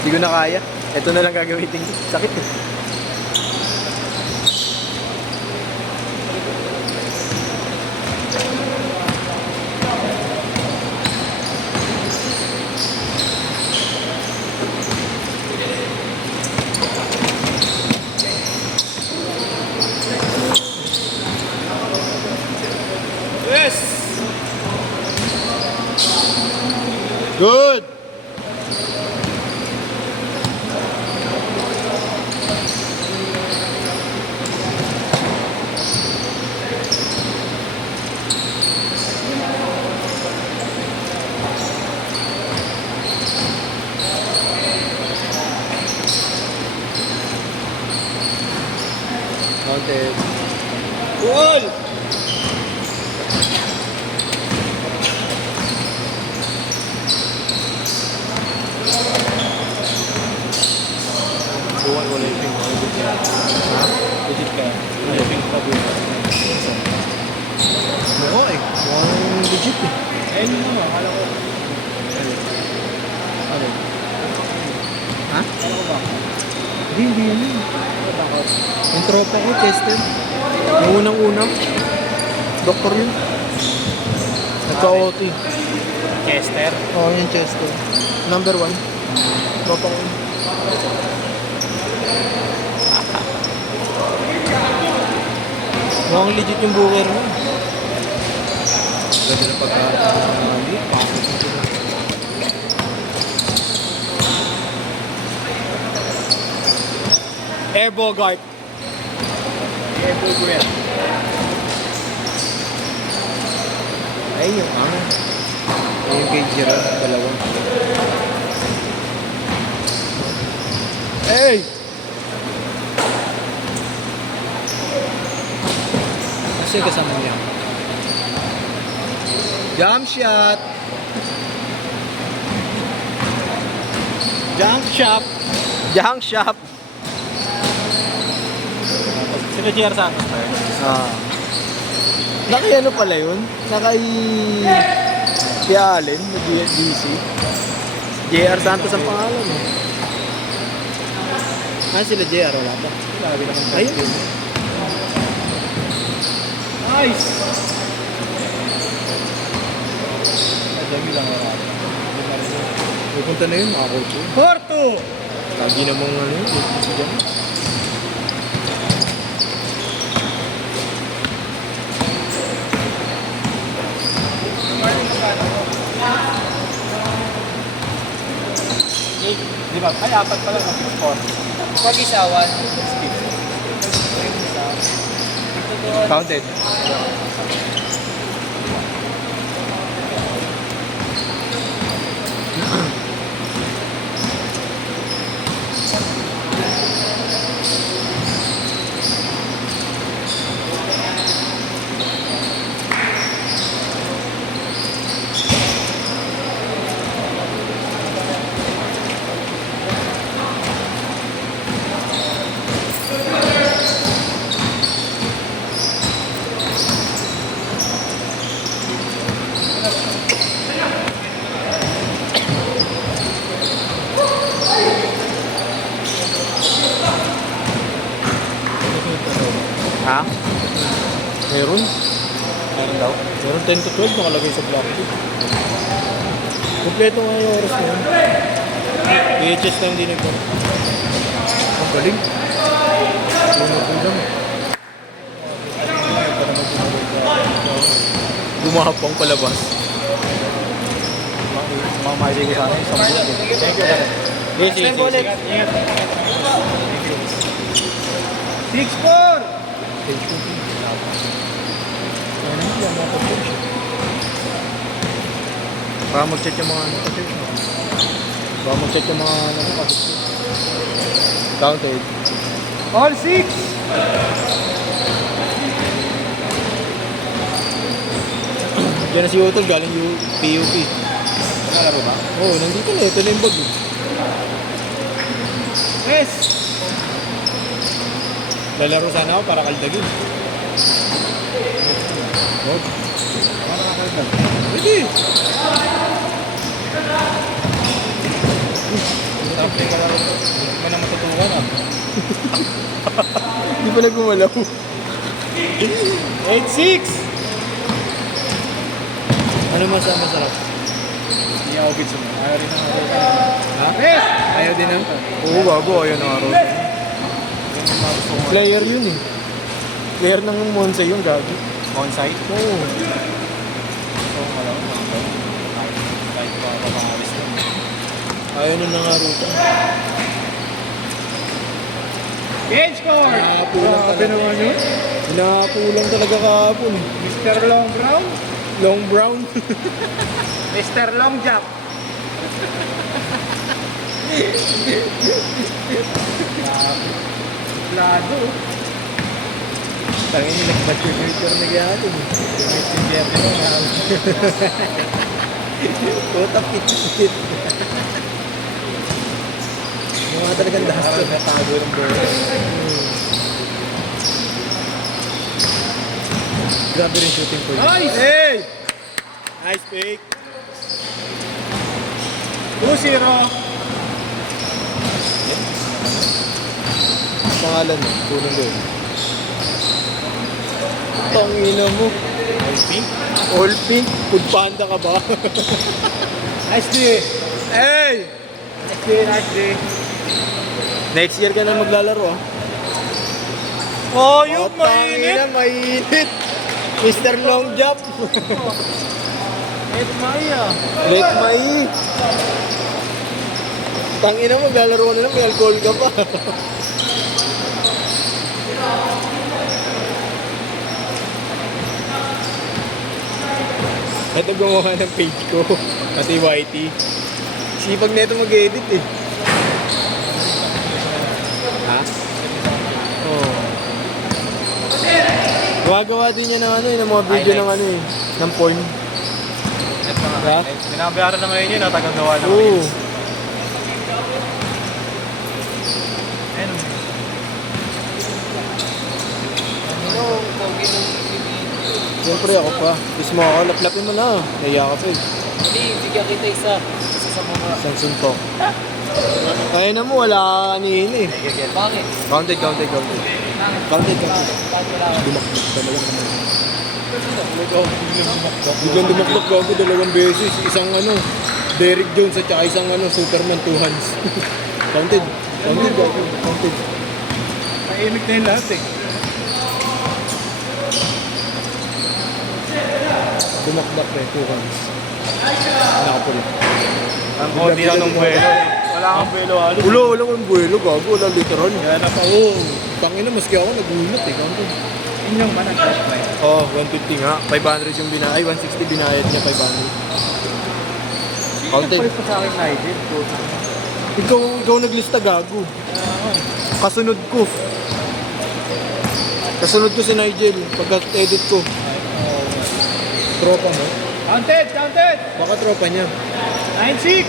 Hindi ko na kaya. Ito na lang gagamitin ko. Sakit eh. Yes! Good! Counted. Goal! Buwan wala yung ping. Ha? Legit ka. Living pa doon. Oo eh. Mukhang legit eh. Ayun naman, akala ko. Ano? Ha? Akala ko ba? Hindi yan yun. Bakit? Yung tropa ko, Chester. Yung unang-unang. Doktor yun. Nagka-OT. Chester? Oo, yung Chester. Number 1. Tropa ko yun. Mukhang legit yung booker mo. Ganda na pagka-hindi. Air Bogart. Air Bogart. Ay, yung ano. Yung kay Gerard, dalawa. Hey! Kasi kasama niya. Jump shot! Junk shop. Junk shot! Sila JR Santos pa yun. Ah. Naki ano pala yun? Naki... Si Allen, nag-DC. JR Santos ang pangalan eh. Ah, sila JR, wala pa. Grabe naman. Ayun. Nice! Madami lang wala. Pupunta na yun, mga coach. Porto! Lagi namang ano yun, DC dyan. Di ba? Ay, apat pala ng 4. Pag-isawan. Counted. Ha? Meron? Meron daw? Meron 10 to 12 nakalagay sa block. Kompleto nga yung oras na yun. PHS na hindi nagpo. Ang galing. Gumapang palabas. Mamahili ko sana yung sambulit. Thank you, brother. Yes, yes, yes. Ingat. 6-4! Baka mag-chat yung mga ano. Baka mag-chat yung mga ano. Counted. All 6! Diyan na si Utol, galing yung PUP. Nalaro ba? Oo, nandito na. Ito na yung bag. Yes! Lalaro sana ako para kaldagin. Oh. Para kakaldag. Pwede. Tama simple ka lang. Hindi mo na matutukan ah. Hindi pala gumalaw. 8-6! Ano masarap? Hindi ako gits mo. Ayaw rin ang araw. Ha? Yes! Ayaw din ang... Oo, bago. Ayaw ng araw. Player yun eh. Player ng Monse yung gago. On-site? Oo. So, malamang mga ba? Kahit pa mapangawis lang. Ayaw nung nangaruta. Game score! Nakapulang Grabe naman yun. Nakapulang talaga kahapon eh. Mr. Long Brown? Long Brown. Mr. Long Jump. Lado. Tangin yung nagpa-future na gano'n eh. Puta pit-pit. Mga talagang dasar. Natago ng bola. Grabe rin shooting po yun. Nice! Hey! Nice pick. 2-0. Pangalan mo, punong doon. Pangina mo. All pink. All pink. Food panda ka ba? Nice day. Hey! Nice day, nice day. Next year ka na maglalaro ah. Oh, Oh, tangina, mainit. Mr. Long Jump. Ed Maya. Late Mai. Tangina mo, maglalaro na lang, may alcohol ka pa. Ito gumawa ng page ko, pati YT. Sipag na ito mag-edit eh. Ha? Oo. Gumagawa din niya ng ano eh, ng mga video ng ano eh, ng porn. Ha? Binabayaran naman yun, natagang gawa ng Oo. reels. Ayun. Siyempre ako pa. Gusto mo ako, laplapin mo na. Naiya ka pa eh. Hindi, bigyan kita isa. Isa sa mga... Isang suntok. Kaya na mo, wala anihin eh. Bakit? Counted. Counted. Bakit wala ka? Dumakbok dalawang naman. Biglang dumakbok gago dalawang beses. Isang ano, Derrick Jones at saka isang ano, Superman 2 hands. Counted. Counted gago. Counted. Naimik na yung lahat eh. Dumakbok eh, 2 hands. Nakapula. Ang konti lang ng buwelo. Wala kang buwelo halos. Wala kang buwelo gago. Wala literal. Kaya na pa, oo. Tangina, maski ako nagulat eh. Counted. Yun yung manag-cash pa eh. Oh, 150 nga. 500 yung binayad. Ay, 160 binayad niya, 500. Counted. Palit pa sa akin, Nigel. Ikaw naglista gago. Kasunod ko. Kasunod ko si Nigel pagka-edit ko. Tropa mo? Counted! Counted! Baka tropa niya. 9-6!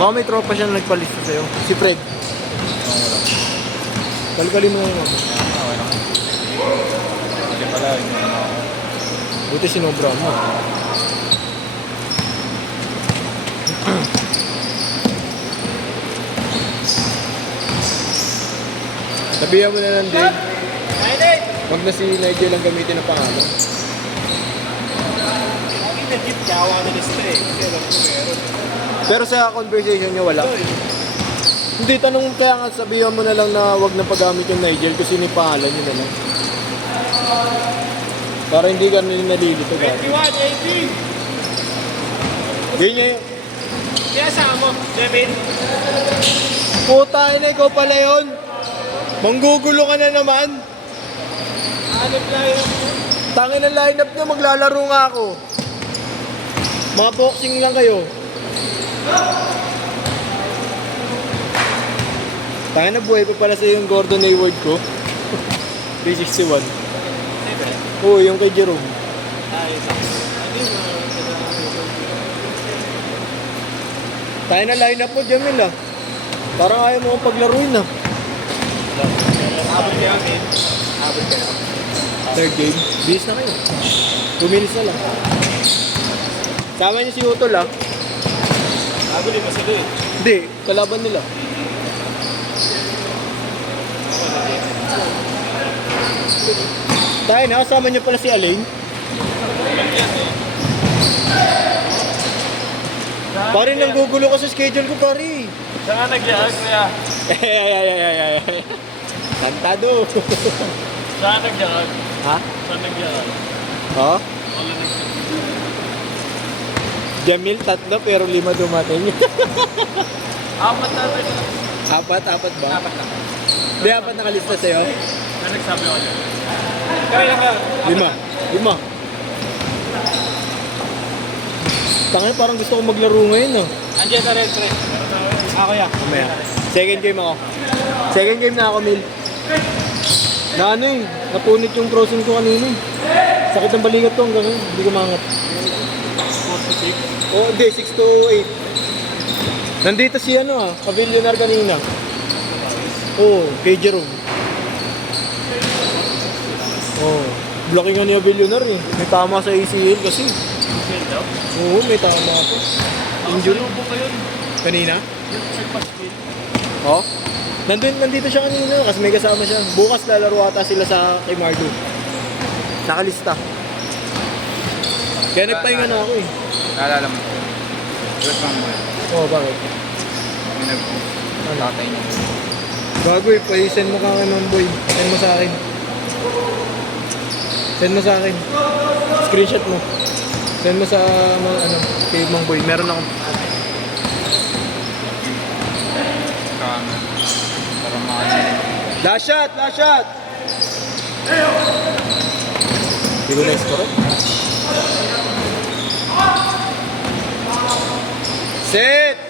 Baka may tropa siya na nagpalista sa'yo. Si Fred. Kalkalin mo nga naman. Hindi pala. Buti sinobra mo. Sabihan mo na lang din. Wag na si Nigel ang gamitin ng pangalan. Legit kawa na lista eh. Kasi alam ko meron. Pero sa conversation niya wala. Hindi, tanong kaya nga sabihan mo na lang na wag na paggamit yung Nigel kasi ni pangalan yun na lang. Para hindi ka nalilito ba? 21-18! Ganyan. Kaya saan mo? Devin? Puta na, ikaw pala yun. Manggugulo ka na naman. Ano player? Tangin ang lineup niyo, maglalaro nga ako. Mga boxing lang kayo. Tangin na buhay pa pala sa yung Gordon Hayward ko. 361. Oo, yung kay Jerome. Tayo na lineup mo, Jamil ah. Parang ayaw mo akong paglaruin ah. Abot kaya amin. Abot kaya. Third game. Bilis na kayo. 2 minutes na lang. Sama niyo si Utol ah. Abot din ba sila eh? Hindi, kalaban nila. Tayo, nakasama niyo pala si Alain. Pare, nanggugulo ka sa schedule ko, pare. Saan ka nag-iag, kuya? Kantado. Saan nag-iag? Ha? Saan nag-iag? Ha? Wala nag Jamil, 3 pero 5 dumating. Apat na rin. Apat ba? Dapat lang. Hindi, 4 nakalista sa'yo. Ano nagsabi ako dyan? Kaya ka. 5. Tangin, parang gusto ko maglaro ngayon, no? Andiyan na rin, pre. Ako ya. Mamaya. Second game ako. Second game na ako, Mil. Na ano eh, napunit yung frozen ko kanina eh. Sakit ng balikat to hanggang ngayon, hindi ko mangat. 46. Oh, hindi, 6 to 8. Nandito si ano Pavillionaire kanina. Oh, kay Jerome. Oh, blocking nga ni Pavillionaire eh. May tama sa ACL kasi. Sale daw? Oo, may tama ako. Injury. Salubong ko yun. Kanina? Yung checkpass speed. Oh? Nandito siya kanina kasi may kasama siya. Bukas lalaro ata sila sa kay Mardo. Nakalista. Kaya nagpahinga na ako eh. Naalala mo. First one mo. Oo, bakit? May nag-tatay niya. Bago eh, pa-send mo ka kay Ma'am Boy. Send mo sa akin. Send mo sa akin. Screenshot mo. Send mo sa kay Ma'am Boy. Meron akong... Para makalimutan. Last shot! Last shot! Hindi ko na-score. Set!